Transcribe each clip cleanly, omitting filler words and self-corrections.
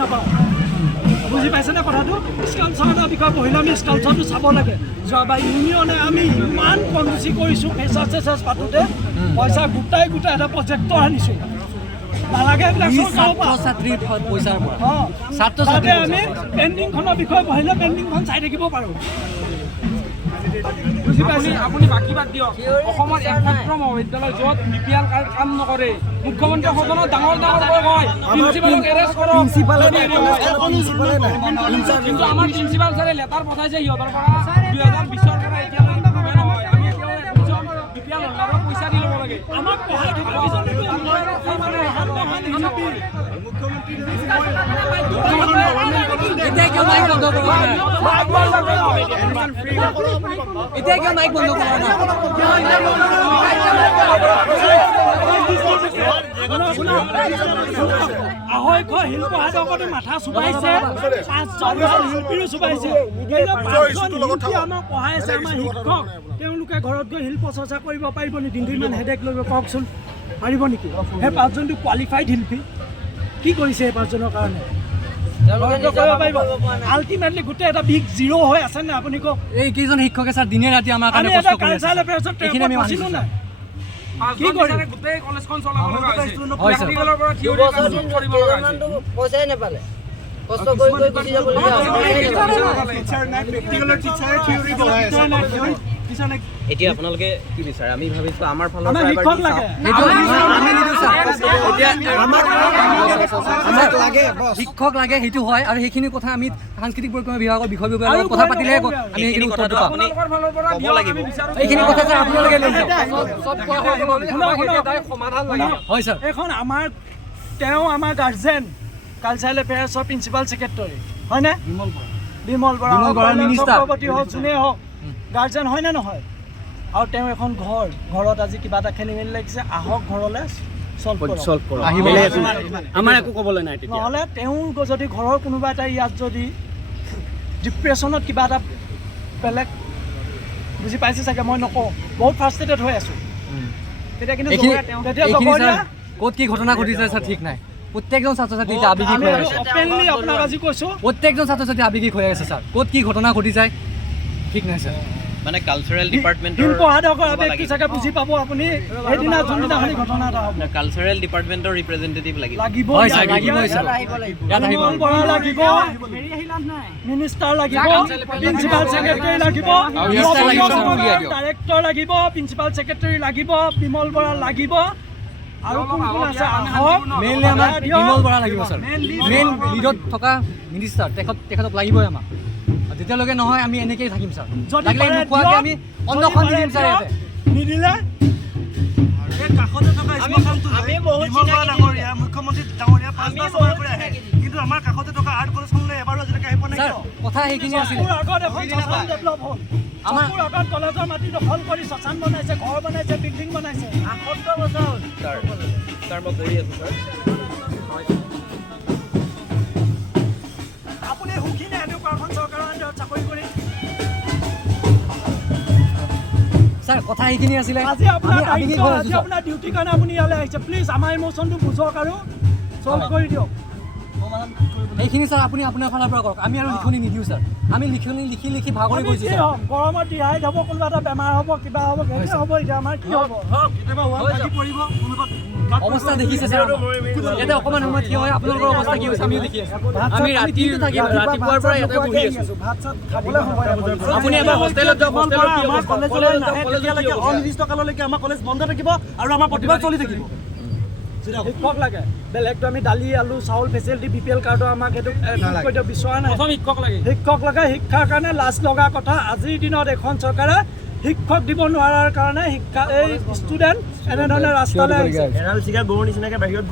নাপাওঁ বুজি পাইছেনে কথাটো স্কালচাৰৰ বিষয়ে পঢ়িলে আমি স্কালচাৰটো চাব লাগে যোৱাবাৰ ইউনিয়নে আমি ইমান কনজুচি কৰিছোঁ ফেচাৰ্ছ চেচাৰ্ছ পাতোঁতে পইচা গোটাই এটা প্ৰজেক্টৰ আনিছোঁ নালাগে এইবিলাক ছাত্ৰীৰ পইচাৰ পৰা তাতে আমি পেইণ্টিংখনৰ বিষয়ে পঢ়িলে পেইণ্টিংখন চাই থাকিব পাৰোঁ বুজি পাইছে আপুনি বাকী বাদ দিয়ক অসমৰ একমাত্ৰ মহাবিদ্যালয় য'ত BPL কাৰ্ড কাম নকৰে মুখ্যমন্ত্ৰী সদনত ডাঙৰ কয় প্ৰিন্সিপালক এৰেষ্ট কৰক কিন্তু আমাৰ প্ৰিন্সিপাল ছাৰে লেটাৰ পঠাইছে সিহঁতৰ পৰা 2020ৰ পৰা এতিয়ালৈকে নহয় আমি BPL হোল্ডাৰক পইচা দি ল'ব লাগে আমাক পঢ়াই দিব এতিয়া কিয় মাইক বন্ধ কৰা নাই এতিয়া কিয় মাইক বন্ধ কৰা নাই আঢ়ৈশ শিল্প সাধকতো মাথা চুবাইছে 5জন শিল্পীৰো চুবাইছে আমাক পঢ়াই আছে আমাৰ শিক্ষক তেওঁলোকে ঘৰত গৈ শিল্প চৰ্চা কৰিব পাৰিব নেকি দিনটো হেডেক লৈ কওকচোন পাৰিব নেকি সেই 5জনটো কোৱালিফাইড শিল্পী কি কৰিছে এই 5জনৰ কাৰণে আল্টিমেটলি গোটেই এটা বিগ জিৰ' হৈ আছে নে আপুনি কওক এই কেইজন শিক্ষকে ছাৰ দিনে ৰাতি আমাৰ কাৰণে কষ্ট কৰি আছে এইখিনি আমি মানিছো নাই কি কৰি গোটেই কলেজখন চলাব লগা হৈছে প্ৰেক্টিকেলৰ পৰা থিওৰি কৰিব লগা হৈছে পইচাই নাপালে কষ্ট কৰি গুচি যাব লগা এতিয়া আপোনালোকে কি বিচাৰে আমি ভাবিছো আমাৰ ফালৰ আমাৰ শিক্ষক লাগে শিক্ষক লাগে সেইটো হয় আৰু সেইখিনি কথা আমি সাংস্কৃতিক পৰিক্ৰমা বিভাগৰ বিষয়ববীয়াৰ লগত কথা পাতিলেহে আমি সেইখিনি উত্তৰটো পাম আপোনালোকৰ ফালৰ পৰা ক'ব লাগিব এইখিনি কথা ছাৰ আপোনালোকে লৈ যাওক সমাধান লাগে হয় ছাৰ এখন আমাৰ তেওঁ আমাৰ গাৰ্জেন কালচাৰেল এফেয়াৰ্ছৰ প্ৰিন্সিপাল ছেক্ৰেটাৰী হয়নে বিমল বৰা চক্ৰৱৰ্তী হওক যোনেই হওক গাৰ্জেন হয়নে নহয় আৰু তেওঁ এখন ঘৰত আজি কিবা এটা খেলি মেলি লাগিছে আহক ঘৰলৈ চল্ভ কৰক আমাৰ একো ক'বলৈ নাই নহ'লে তেওঁ যদি ঘৰৰ কোনোবা এটা ইয়াত যদি ডিপ্ৰেশ্যনত কিবা এটা বেলেগ বুজি পাইছে চাগে মই নকওঁ বহুত ফ্ৰাষ্ট্ৰেটেড হৈ আছোঁ তেতিয়া কিন্তু ক'ত কি ঘটনা ঘটিছে ছাৰ ঠিক নাই প্ৰত্যেকজন ছাত্ৰ ছাত্ৰী আৱেগিক হৈ আছে অপেনলি আপোনাক আজি কৈছোঁ প্ৰত্যেকজন ছাত্ৰ ছাত্ৰী আৱেগিক হৈ আছে ছাৰ ক'ত কি ঘটনা ঘটি যায় ঠিক নাই ছাৰ মানে কালচাৰেল ডিপাৰ্টমেণ্টৰ শিল্প সাধকৰ আৱেগটো চাগে বুজি পাব আপুনি সেইদিনা যোনদিনাখনি ঘটনা এটা হ'ব কালচাৰেল ডিপাৰ্টমেণ্টৰ ৰিপ্ৰেজেণ্টেটিভ লাগিব হয় ছাৰ লাগিবই ছাৰ ইয়াত আহিব বিমল বৰা লাগিব মিনিষ্টাৰ লাগিব প্ৰিন্সিপাল ছেক্ৰেটাৰী লাগিব ডাইৰেক্টৰ লাগিব প্ৰিন্সিপাল ছেক্ৰেটাৰী লাগিব বিমল বৰা লাগিব আৰু কোন কোন আছে আহক মেইনলি আমাক বিমল বৰা লাগিব ছাৰ মেইন লিডত থকা মিনিষ্টাৰ তেখেতক লাগিবই আমাক যেতিয়ালৈকে নহয় আমি এনেকৈয়ে থাকিম ছাৰ লাগিলে নোখোৱাকৈ আমি অন্নখন দি দিম ছাৰ ইয়াতে নিদিলে কাষতে থকা মুখ্যমন্ত্ৰী ডাঙৰীয়া 5 বছৰ সময় কৰি আহে কিন্তু আমাৰ কাষতে থকা আৰ্ট কলেজখনলৈ এবাৰো আজিলৈকে আহি পোৱা নাই ছাৰ কথা সেইখিনি আছিলে আগত এখন শ্মশান ডেভেলপ হ'ল আমাৰ আগত কলেজৰ মাটি দখল কৰি শ্মশান বনাইছে ঘৰ বনাইছে বিল্ডিং বনাইছে 70 বছৰ হ'ল ছাৰ মই কৰি আছোঁ ছাৰ আপুনি সুখী নে এনেকুৱা এখন চৰকাৰৰ আণ্ডাৰত চাকৰি কৰি ছাৰ কথা সেইখিনি আছিলে আজি আপোনাৰ ডিউটিৰ কাৰণে আপুনি ইয়ালৈ আহিছে প্লিজ আমাৰ ইমোশ্যনটো বুজক আৰু চল্ভ কৰি দিয়ক এইখিনি ছাৰ আপুনি আপোনাৰ ফালৰ পৰা কৰক আমি আৰু লিখনি নিদিওঁ ছাৰ আমি লিখনি লিখি ভাগৰি গৈছোঁ ছাৰ গৰমত ডিহাইড হ'ব কোনোবা এটা বেমাৰ হ'ব কিবা হ'ব কেতিয়া হ'ব এতিয়া আমাৰ কি হ'ব অৱস্থা দেখিছে ছাৰ ইয়াতে অকণমান সময় থিয় হয় আপোনালোকৰ অৱস্থা কি হৈছে আমিও দেখি আছোঁ আমি ৰাতিটো থাকিম ৰাতিপুৱাৰ পৰা ইয়াতে বহি আছোঁ ভাত চাত খাবলৈ সময় আপুনি এবাৰ হোষ্টেলত যাওক কলেজলৈকে অনিৰ্দিষ্ট কাললৈকে আমাৰ কলেজ বন্ধ থাকিব আৰু আমাৰ প্ৰতিবাদ চলি থাকিব শিক্ষক লাগে বেলেগটো আমি দালি আলু চাউল ফেচিলিটি BPL কাৰ্ডৰ আমাক সেইটো বিচৰা নাই শিক্ষক লাগে শিক্ষক লাগে শিক্ষাৰ কাৰণে লাজ লগা কথা আজিৰ দিনত এখন চৰকাৰে শিক্ষক দিব নোৱাৰাৰ কাৰণে শিক্ষা এই ষ্টুডেণ্ট এনেধৰণে ৰাস্তালৈ আহিছে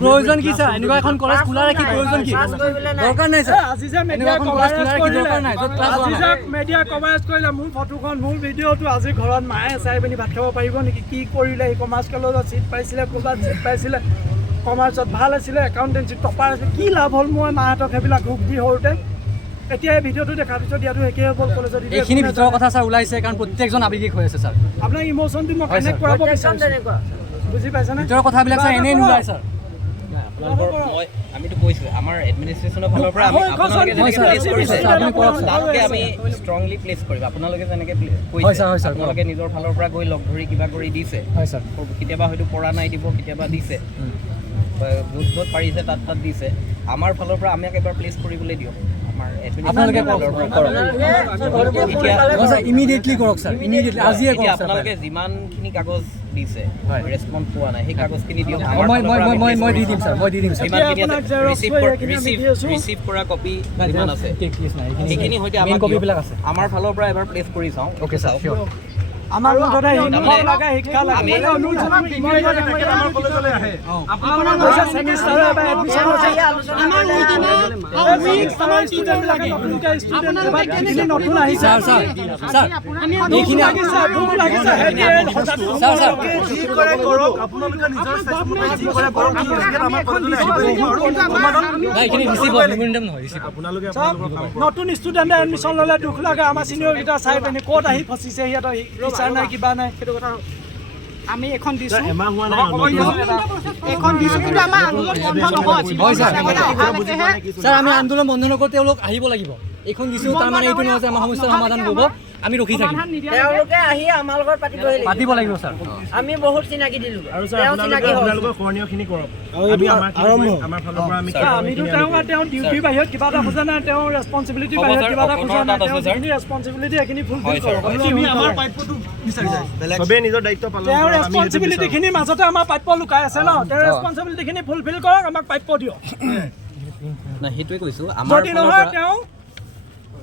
প্ৰয়োজন কি ছাৰ এনেকুৱা এখন কলেজ খোলা ৰাখি প্ৰয়োজন কি দৰকাৰ নাই ছাৰ আজি যে মিডিয়া কভাৰেজ কৰিলে মোৰ ফটোখন মোৰ ভিডিঅ'টো আজি ঘৰত মায়ে চাই পিনি ভাত খাব পাৰিব নেকি কি কৰিলে সি কমাৰ্চ কলেজত চিট পাইছিলে ক'ৰবাত চিট পাইছিলে কমাৰ্চত ভাল আছিলে একাউণ্টেঞ্চি টপাৰ আছিলে কি লাভ হ'ল মই মাহঁতক সেইবিলাক ঘোষ দি সৰুতে এতিয়া এই ভিডিঅ'টো দেখাৰ পিছত ইয়াতো একেই হ'ল কলেজত এইখিনি ভিতৰৰ কথা ছাৰ ওলাইছে কাৰণ প্ৰত্যেকজন আৱেগিক হৈ আছে ছাৰ আপোনাৰ ইমোশ্যনটো মই কানেক্ট কৰাব বিচাৰিছোঁ বুজি পাইছেনে ভিতৰৰ কথাবিলাক ছাৰ এনেই নোলায় ছাৰ আমিতো কৈছো আমাৰ এডমিনিষ্ট্ৰেশ্যনৰ ফালৰ পৰা আমি আপোনালোকে যেনেকৈ প্লেচ কৰিছে তাতকৈ আমি ষ্ট্ৰংলি প্লেচ কৰিম আপোনালোকে যেনেকৈ কৈছে আপোনালোকে নিজৰ ফালৰ পৰা গৈ লগ ধৰি কিবা কৰি দিছে কেতিয়াবা হয়তো পৰা নাই দিব কেতিয়াবা দিছে য'ত পাৰিছে তাত দিছে আমাৰ ফালৰ পৰা আমাক এবাৰ প্লেচ কৰিবলৈ দিয়ক আমাৰ এডমিনিষ্ট্ৰেশ্যনৰ ফালৰ পৰা ইমিডিয়েটলি কৰক ছাৰ ইমিডিয়েটলি আজিয়ে কৰক আপোনালোকে যিমানখিনি কাগজ দিছে ৰেছপন্স পোৱা নাই সেই কাগজখিনি দিয়ক মই দি দিম ছাৰ যিমানখিনি ৰিচিভ কৰা কপি যিমান আছে সেইখিনি সৈতে আমাক কপিবিলাক আছে আমাৰ ফালৰ পৰা এবাৰ প্লেচ কৰি চাওঁ অ'কে ছাৰ চিয়'ৰ আমাৰ মুঠতে শিক্ষক লাগে শিক্ষা লাগে আমাৰ কলেজলৈ আহে আপোনাৰ সেমিষ্টাৰ এবাৰ এডমিশ্যন হৈছে আমাৰ ষ্টুডেণ্ট লাগে নতুনকৈ ষ্টুডেণ্ট এবাৰ যিখিনি নতুন আহিছে ছাৰ এইখিনি লাগিছে দুখ লাগিছে ছাৰ যি কৰে কৰক আপোনালোকে নিজৰ স্বাস্থ্য যি কৰে কৰক আমাৰ কলেজলৈ আহিব এইখিনি ৰিচিভ হ'ব মেমৰিণ্ডাম নহয় ৰিচিভ আপোনালোকে নতুন ষ্টুডেণ্টে এডমিশ্যন ল'লে দুখ লাগে আমাৰ চিনিয়ৰকেইটা চাই পিনে ক'ত আহি ফচিছে সিহঁতৰ টিচাৰ নাই কিবা নাই সেইটো কথা আমি এখন দিছো এমাহ হোৱা নাই এখন দিছো কিন্তু আমাৰ আন্দোলন বন্ধ নহয় ছাৰ আমি আন্দোলন বন্ধ নকৰোঁ তেওঁলোক আহিব লাগিব এইখন দিছোঁ তাৰমানে এইটো নহয় যে আমাৰ সমস্যাৰ সমাধান কৰিব আমি ৰখি থাকিম তেওঁলোকে আহি আমাৰ লগত পাতিব লাগিব ছাৰ আমি বহুত চিনাকি দিলোঁ আৰু ছাৰ আপোনালোকৰ কৰণীয়খিনি কৰক আমি আমাৰ ফালৰ পৰা আমি আমিতো তেওঁ ডিউটিৰ বাহিৰত কিবা এটা খোজা নাই তেওঁ ৰেছপঞ্চিবিলিটি বাহিৰত কিবা এটা খোজা নাই তেওঁ যিখিনি ৰেছপঞ্চিবিলিটি সেইখিনি ফুলফিল কৰক আমি আমাৰ প্ৰাপ্যটো বিচাৰি যায় চবেই নিজৰ দায়িত্ব পালন তেওঁৰ কৰক আমি ৰেছপঞ্চিবিলিটিখিনিৰ মাজতে আমাৰ প্ৰাপ্য লুকাই আছে ন তেওঁ ৰেছপঞ্চিবিলিটিখিনি ফুলফিল কৰক আমাক প্ৰাপ্য দিয়ক নাই সেইটোৱে কৈছোঁ আমাৰ যদি নহয়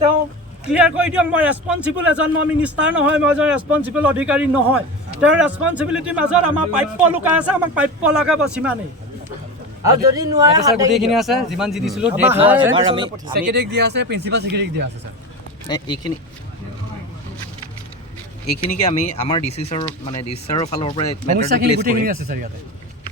তেওঁ ক্লিয়াৰ কৰি দিয়ক মই ৰেছপঞ্চিবল এজন মই মিনিষ্টাৰ নহয় মই এজন ৰেছপঞ্চিবল অধিকাৰী নহয় তেওঁৰ ৰেছপঞ্চিবিলিটিৰ মাজত আমাৰ প্ৰাপ্য লুকাই আছে আমাক প্ৰাপ্য লগাব সিমানেই আৰু যদি নোৱাৰে ছাৰ গোটেইখিনি আছে যিমান যি দিছিলোঁ ডেট হোৱা আছে আমি ছেক্ৰেটাৰীক দিয়া আছে প্ৰিন্সিপাল ছেক্ৰেটাৰীক দিয়া আছে ছাৰ এইখিনিকে আমি আমাৰ ডি চি ছাৰৰ ফালৰ পৰা সমস্যাখিনি গোটেইখিনি আছে ছাৰ ইয়াতে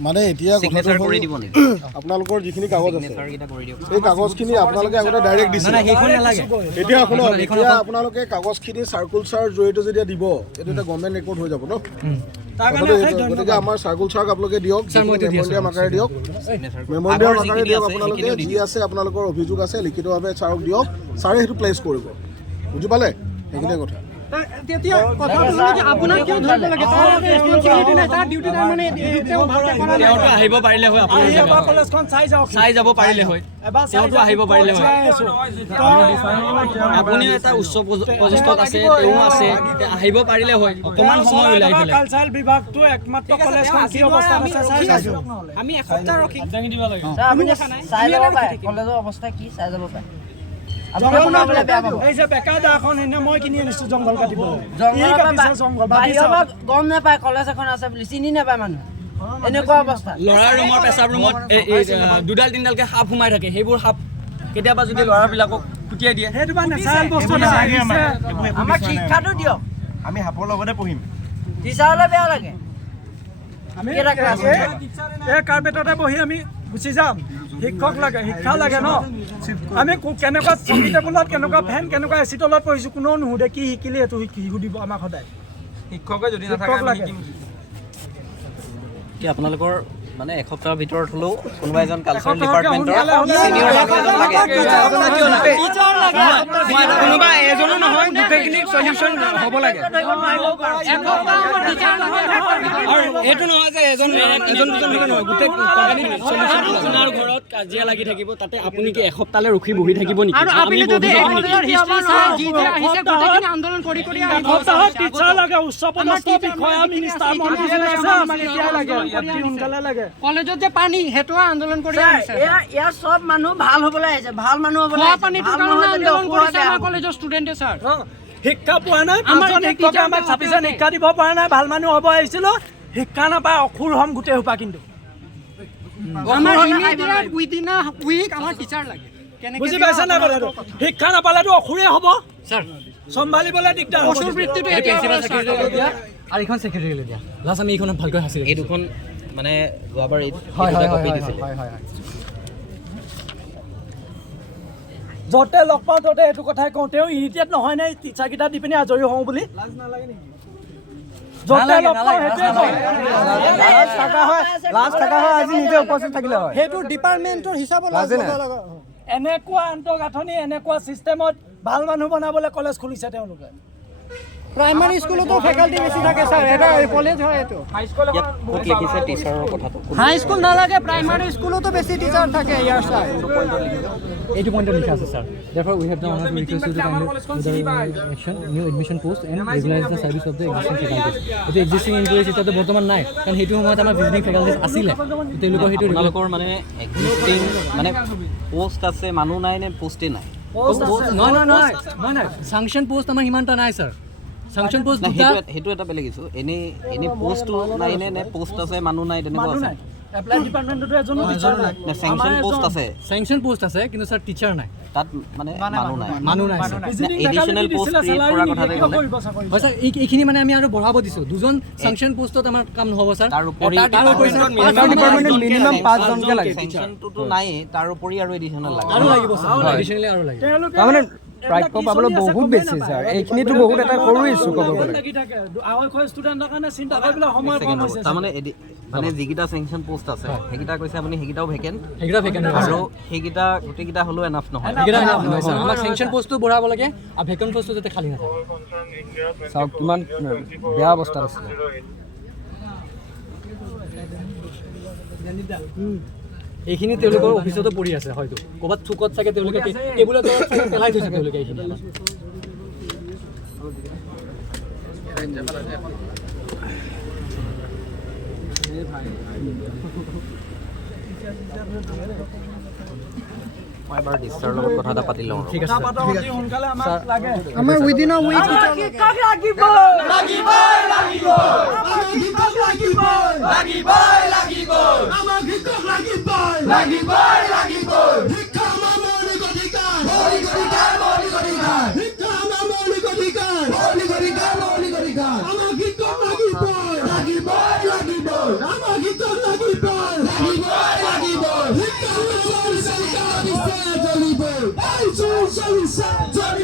মানে এতিয়া চিগনেচাৰ কৰি দিব নেকি আপোনালোকৰ যিখিনি কাগজ আছে চিগনেচাৰকেইটা কৰি দিয়ক এই কাগজখিনি আপোনালোকে আগতে ডাইৰেক্ট দিছিল সেইখন নালাগে এতিয়া শুনক এতিয়া আপোনালোকে কাগজখিনি চাৰ্কুলাৰ জৰিয়তে যেতিয়া দিব এইটো এটা গভৰ্ণমেণ্ট ৰেকৰ্ড হৈ যাব ন গতিকে আমাৰ চাৰ্কুলাৰ আপোনালোকে দিয়ক মেমৰিয়াম আকাৰে দিয়ক মেমৰিয়াম আকাৰে দিয়ক আপোনালোকে যি আছে আপোনালোকৰ অভিযোগ আছে লিখিতভাৱে ছাৰক দিয়ক ছাৰে সেইটো প্লেচ কৰিব বুজি পালে সেইখিনিয়ে কথা তেতিয়া কথাটো যে আপোনাক কিয় ধৰিব লাগে তাৰ ৰেছপঞ্চিবিলিটি নাই তাৰ ডিউটি তাৰ মানে তেওঁ ভালকে কৰা নাই তেওঁটো আহিব পাৰিলে হয় আহি এবাৰ কলেজখন চাই যাওক চাই যাব পাৰিলে হয় এবাৰ তেওঁটো আহিব পাৰিলে হয় আপুনিও এটা উচ্চ পদস্থত আছে তেওঁ আছে আহিব পাৰিলে হয় অকমান সময় ওলাই পেলাই কালচাৰেল বিভাগটো একমাত্ৰ কলেজখন কি অৱস্থাত আছে চাই যাওক আমি এসপ্তাহ ৰখি দিব লাগে আপুনি চাই যাব পাৰে কলেজৰ অৱস্থা কি চাই যাব পাৰে এই যে বেকাৰদাখন সেইদিনা মই কিনি আনিছো জংঘল কাটিবলৈ গম নাপায় কলেজ এখন আছে বুলি চিনি নাপায় মানুহ এনেকুৱা অৱস্থা ল'ৰাৰ ৰুমৰ পেচাব ৰুমত দুডাল তিনিডালকে সাপ সোমাই থাকে সেইবোৰ সাপ কেতিয়াবা যদি ল'ৰাবিলাকক ফুটিয়াই দিয়ে সেইটো বা নেচাৰেল বস্তু আমাক শিক্ষাটো দিয়ক আমি সাপৰ লগতে পঢ়িম টিচাৰলৈ বেয়া লাগে আমি এই কাৰ্পেটতে বহি আমি গুচি যাম শিক্ষক লাগে শিক্ষা লাগে ন আমি কেনেকুৱা চকী টেবুলত কেনেকুৱা ফেন কেনেকুৱা এচি তলত পঢ়িছোঁ কোনেও নুসুধে কি শিকিলে এইটো সুধিব আমাক সদায় শিক্ষকে যদি শিক্ষক লাগে কি আপোনালোকৰ মানে এসপ্তাহৰ ভিতৰত হ'লেও কোনোবা এজন কালচাৰেল ডিপাৰ্টমেণ্টৰ চিনিয়ৰ মানুহ এজন লাগে কোনোবা এজনো নহয় গোটেইখিনি সলিউশ্যন হ'ব লাগে আৰু এইটো নহয় যে এজন দুজন নহয় গোটেই কোম্পানীৰ সলিউশ্যন আপোনাৰ ঘৰত কাজিয়া লাগি থাকিব তাতে আপুনি কি এসপ্তাহলৈ ৰখি বহি থাকিব নেকি আৰু আপুনি যদি এসপ্তাহৰ হিষ্ট্ৰী চাই যি যে আহিছে গোটেইখিনি আন্দোলন কৰি এসপ্তাহত টিচাৰ লাগে উচ্চ পদস্থ বিষয়া মিনিষ্টাৰ মন্ত্ৰী আছে আমাক এতিয়া লাগে অতি সোনকালে লাগে কলেজত যে পানী সেইটো আন্দোলন কৰি আহিছে ইয়াৰ চব মানুহ ভাল হ'বলৈ আহিছে ভাল মানুহ হ'বলৈ খোৱা পানীটোৰ কাৰণে আন্দোলন কৰিছে আমাৰ কলেজৰ ষ্টুডেণ্টে ছাৰ শিক্ষা পোৱা নাই পাঁচজন শিক্ষকে আমাক চাফিচিয়েণ্ট শিক্ষা দিব পৰা নাই ভাল মানুহ হ'ব আহিছিলোঁ শিক্ষা নাপায় অসুৰ হ'ম গোটেই সোপা কিন্তু আমাৰ ইমিডিয়েট উইদিন আ উইক আমাৰ টিচাৰ লাগে বুজি পাইছে না কথাটো শিক্ষা নাপালেতো অসুৰে হ'ব ছাৰ চম্ভালিবলৈ দিগদাৰ অসুৰ বৃত্তিটো এতিয়া প্ৰিন্সিপাল ছেক্ৰেটাৰীক দিয়া আৰু এইখন ছেক্ৰেটাৰীলৈ দিয়া লাষ্ট আমি এইখনত ভালকৈ সাঁচি এই দুখন মানে যোৱাবাৰ হয় কপি দিছিলে য'তে লগ পাওঁ ত'তে এইটো কথাই কওঁ তেওঁ ইৰিটেট নহয় নে টিচাৰকেইটা দি পিনে আজৰি হওঁ বুলি লাজ নালাগে নেকি য'তে লগ পাওঁ সেইটোৱে কওঁ। সেইটো ডিপাৰ্টমেণ্টৰ হিচাপত এনেকুৱা আন্তঃগাঁথনি এনেকুৱা ছিষ্টেমত ভাল মানুহ বনাবলৈ কলেজ খুলিছে তেওঁলোকে। প্ৰাইমাৰী স্কুলতো ফেকাল্টি বেছি থাকে ছাৰ, এটা কলেজ হয় এইটো। ইয়াত ক'ত লিখিছে টিচাৰৰ কথাটো? হাই স্কুল নালাগে, প্ৰাইমাৰী স্কুলতো বেছি টিচাৰ থাকে ইয়াৰ ছাৰ। এইটো পইণ্টত লিখা আছে sir. Therefore, we have the honor to request you to kindly with action new admission post and regularize the service of the existing faculties. এইটো existing employees এতিয়াতো বৰ্তমান নাই, কাৰণ সেইটো সময়ত আমাৰ visiting faculties আছিলে, তেওঁলোকৰ সেইটো আপোনালোকৰ মানে এক্সিষ্টিং মানে পোষ্ট আছে, মানুহ নাই নে পোষ্টেই নাই? নহয় sanction post আমাৰ সিমানটা নাই ছাৰ। sanction post দুটা, সেইটো এটা বেলেগ ইছ্যু। এনেই পোষ্টটো নাই নে পোষ্ট আছে মানুহ নাই তেনেকুৱা আছে? এপ্লাই ডিপাৰ্টমেণ্টতো এজনো টিচাৰ নাই। নে চেংচন পোষ্ট আছে? sanction post আছে কিন্তু ছাৰ টিচাৰ নাই, তাত মানে মানুহ নাই ছাৰ। এডিশ্যনেল পোষ্ট ক্ৰিয়েট কৰাৰ কথাতে ক'লে হয় ছাৰ, এইখিনি মানে আমি আৰু বঢ়াব দিছোঁ। 2জন sanction postত আমাৰ কাম নহ'ব ছাৰ। তাৰ উপৰি মিনিমাম 5জনকে লাগে। চেংচনটোতো নাইয়ে, তাৰ উপৰি আৰু এডিশ্যনেল লাগে। আৰু লাগিব ছাৰ, এডিশ্যনেলি আৰু লাগিব। তাৰমানে প্ৰাপ্য পাবলৈ বহুত বেছি ছাৰ, এইখিনিতো বহুত এটা সৰু ইছ্যু ক'ব গ'লে। 250 ষ্টুডেণ্টৰ কাৰণে চিন্তা কৰিবলৈ সময় কম হৈছে। তাৰমানে মানে যিকেইটা চেংচন পোষ্ট আছে সেইকেইটা কৈছে আপুনি সেইকেইটাও ভেকেণ্ট, সেইকেইটা ভেকেণ্ট আৰু সেইকেইটা গোটেইকেইটা হ'লেও এনাফ নহয়। সেইকেইটা নহয় ছাৰ, আমাক sanction postটো বঢ়াব লাগে আৰু ভেকেণ্ট postটো যাতে খালী নাথাকে। চাওক কিমান বেয়া অৱস্থাত আছিলে। এইখিনি তেওঁলোকৰ অফিচতো পৰি আছে, হয়তো ক'ৰবাত চুকত চাগে তেওঁলোকে টেবুলৰ তলত চাগে পেলাই থৈছে তেওঁলোকে এইখিনি। মই এবাৰ ডিষ্টাৰৰ লগত কথা এটা পাতি লওঁ। ঠিক আছে সোনকালে আমাক লাগে। আমাৰ within a week Johnny said,